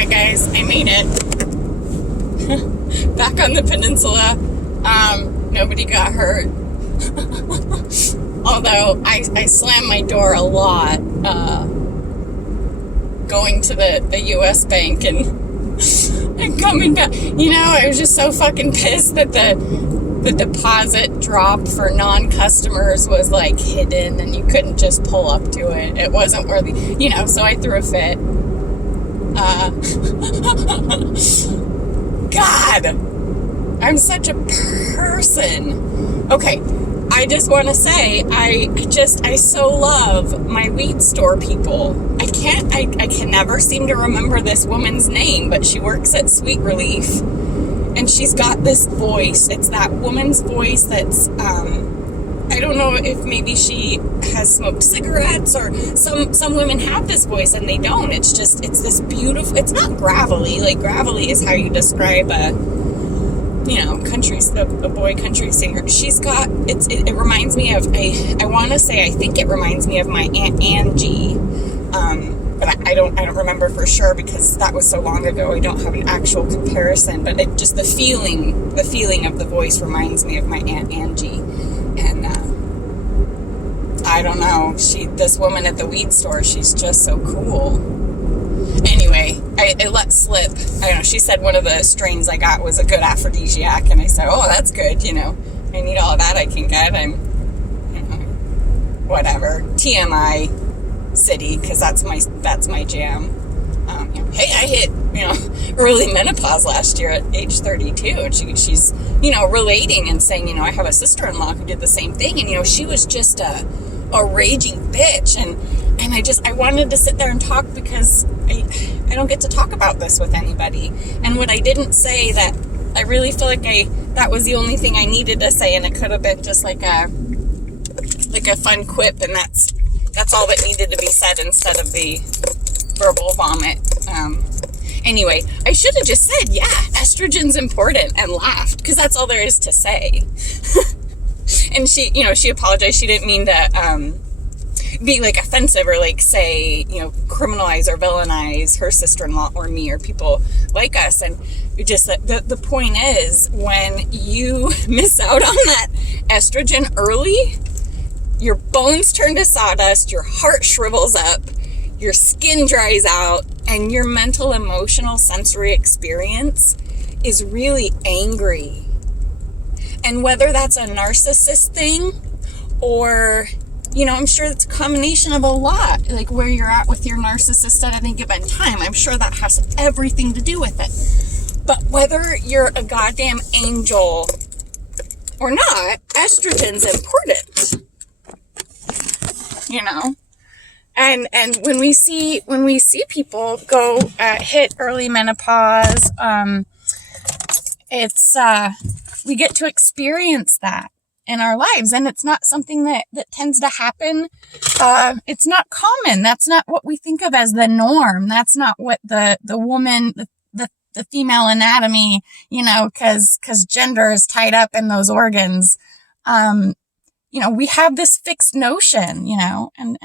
Alright guys, I made it. Back on the peninsula. Nobody got hurt. Although I slammed my door a lot going to the US bank and coming back. You know, I was just so fucking pissed that the deposit drop for non-customers was like hidden and you couldn't just pull up to it. It wasn't worthy. You know, so I threw a fit. God, I'm such a person. Okay, I just want to say, I so love my weed store people. I can never seem to remember this woman's name, but she works at Sweet Relief, and she's got this voice. It's that woman's voice that's, I don't know if maybe she has smoked cigarettes, or some women have this voice and they don't. It's this beautiful, it's not gravelly. Like, gravelly is how you describe a boy country singer. She's got, it reminds me of I think it reminds me of my Aunt Angie. But I don't remember for sure because that was so long ago. I don't have an actual comparison, but it just, the feeling of the voice reminds me of my Aunt Angie. And, I don't know, this woman at the weed store, she's just so cool. Anyway, I let slip. I don't know, she said one of the strains I got was a good aphrodisiac, and I said, oh, that's good, I need all of that I can get. I'm, whatever, TMI city, because that's my jam. Hey, I hit, early menopause last year at age 32, and she's, relating and saying, I have a sister-in-law who did the same thing, and, she was just a raging bitch, and I wanted to sit there and talk because I don't get to talk about this with anybody. And what I didn't say, that I really feel like that was the only thing I needed to say, and it could have been just like a fun quip, and that's all that needed to be said instead of the verbal vomit. Anyway, I should have just said, yeah, estrogen's important, and laughed, because that's all there is to say. And she apologized. She didn't mean to be like offensive or like say, criminalize or villainize her sister-in-law or me or people like us. And just the point is, when you miss out on that estrogen early, your bones turn to sawdust, your heart shrivels up, your skin dries out, and your mental, emotional, sensory experience is really angry. And whether that's a narcissist thing or, I'm sure it's a combination of a lot, like where you're at with your narcissist at any given time. I'm sure that has everything to do with it. But whether you're a goddamn angel or not, estrogen's important. And when we see people go hit early menopause, we get to experience that in our lives, and it's not something that tends to happen. It's not common. That's not what we think of as the norm. That's not what the woman, the female anatomy, because gender is tied up in those organs. We have this fixed notion, and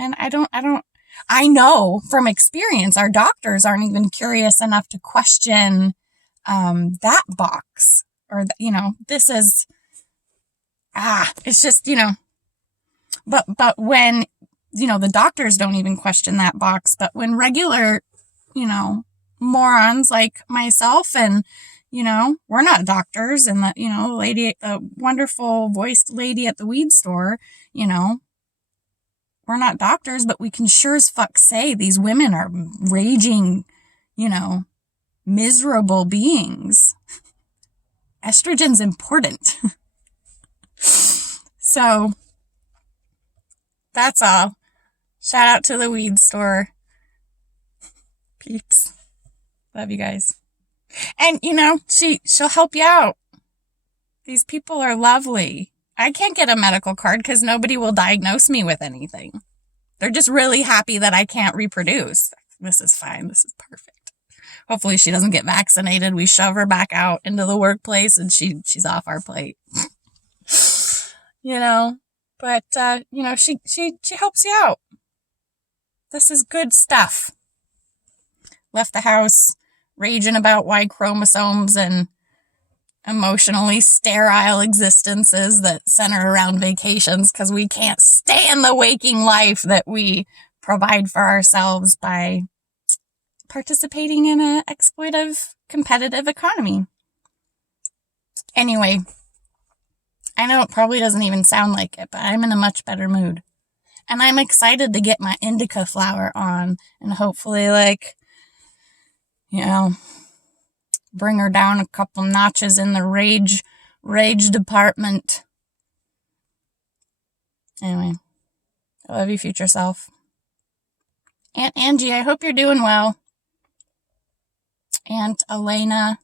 I know from experience, our doctors aren't even curious enough to question, that box, or, this is, it's just, but when, the doctors don't even question that box, but when regular, morons like myself and, we're not doctors, and the wonderful voiced lady at the weed store, we're not doctors, but we can sure as fuck say these women are raging, miserable beings. Estrogen's important. So, that's all. Shout out to the weed store peeps. Love you guys. And, she'll help you out. These people are lovely. I can't get a medical card because nobody will diagnose me with anything. They're just really happy that I can't reproduce. This is fine. This is perfect. Hopefully she doesn't get vaccinated. We shove her back out into the workplace and she's off our plate. But, she helps you out. This is good stuff. Left the house raging about Y chromosomes and emotionally sterile existences that center around vacations because we can't stand the waking life that we provide for ourselves by participating in an exploitive, competitive economy. Anyway, I know it probably doesn't even sound like it, but I'm in a much better mood. And I'm excited to get my indica flower on and hopefully, bring her down a couple notches in the rage department. Anyway, I love you, future self. Aunt Angie, I hope you're doing well. Aunt Elena,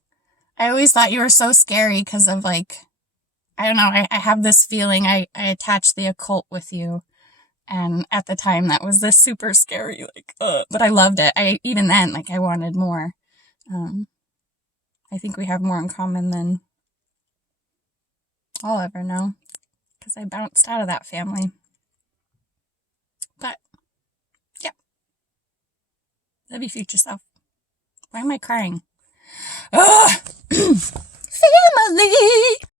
I always thought you were so scary because of I don't know, I have this feeling I attach the occult with you. And at the time that was this super scary, but I loved it. Even then, I wanted more. I think we have more in common than I'll ever know because I bounced out of that family. But, yeah. Love you, future self. Why am I crying? Ugh! Family!